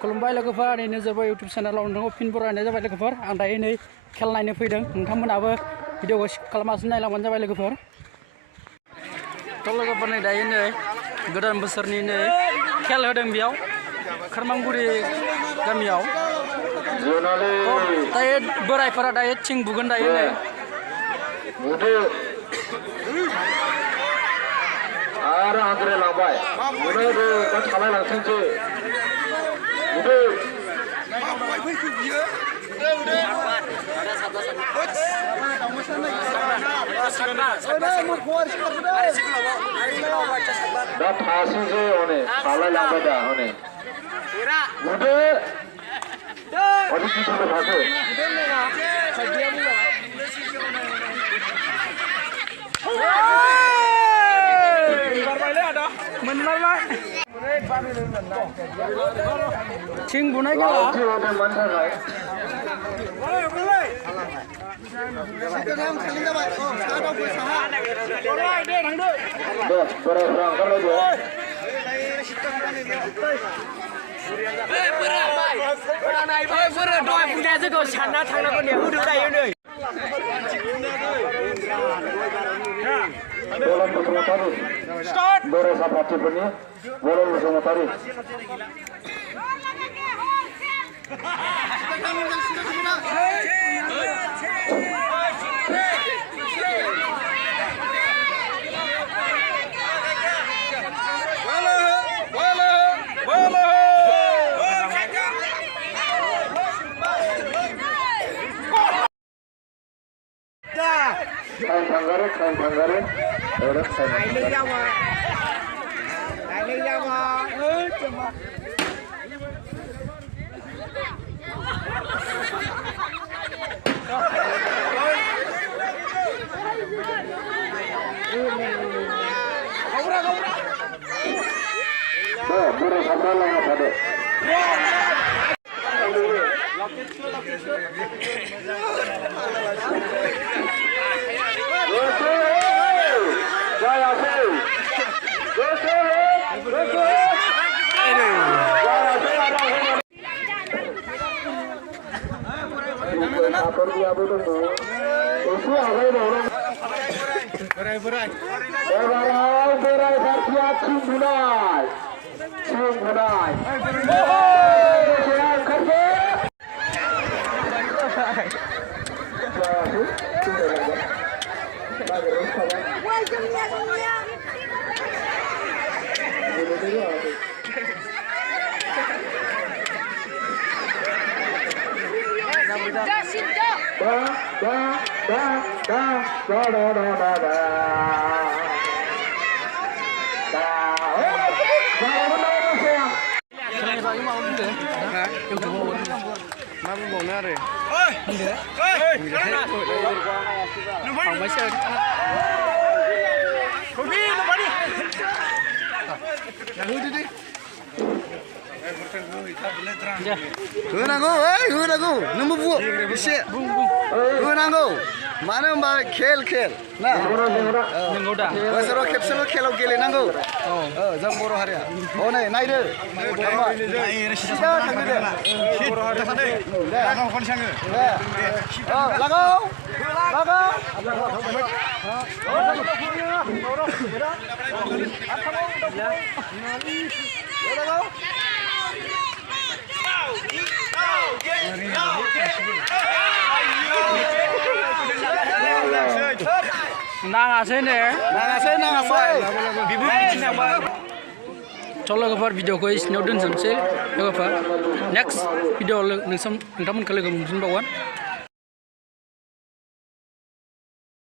खुलुमबाय लोगोफोर नै नोजोरबो इउटुब चेनेलाव नोंथांखौ फिन बरायनाय जाबाय लोगोफोर आं दायो नै खेल नायनो फैदों नोंथांमोनाबो भिडिअखौ स्किप खालामालासिनो नायलांबानो जाबाय लोगोफोर थ' लोगोफोर नै दायो नै गोदान बोसोरनि नै खेल होदों बेयाव खोरमांगुरि गामियाव दायो बोरायफोरा दायो थिं बुगोन दायो नै आरो आद्रे लांबाय बुनोबो दा थालायलांथोंसै दा थासैसै हनै थालायलांबाय दा हनै बुदो अदि गिदिर थासै थिं बुनाय गला जोंखौ सानना थांनांगौ ने होदो दायो नै Bolan Basumatari, Bora Sapatipani, Bolan Basumatari. Kain Tanggare, orang saya. Bora sabra lagi ada. होनांगौ नों बुं एसे होनांगौ मानो होनबा खेल ना नंगौ दा बोसोराव खेबसेल' खेलाव गेलेनांगौ जों बर' हारिया हनै नायदो सिदा थांदो दे बर' हारिया लागाव नाङासै ने नाङासै थ' लोगोफोर भिडिअखौ एसेयाव दोनजोबनोसै लोगोफोर नेक्स्ट भिडिअ नोंथांमोनखौ लोगो मोनफिनबावगोन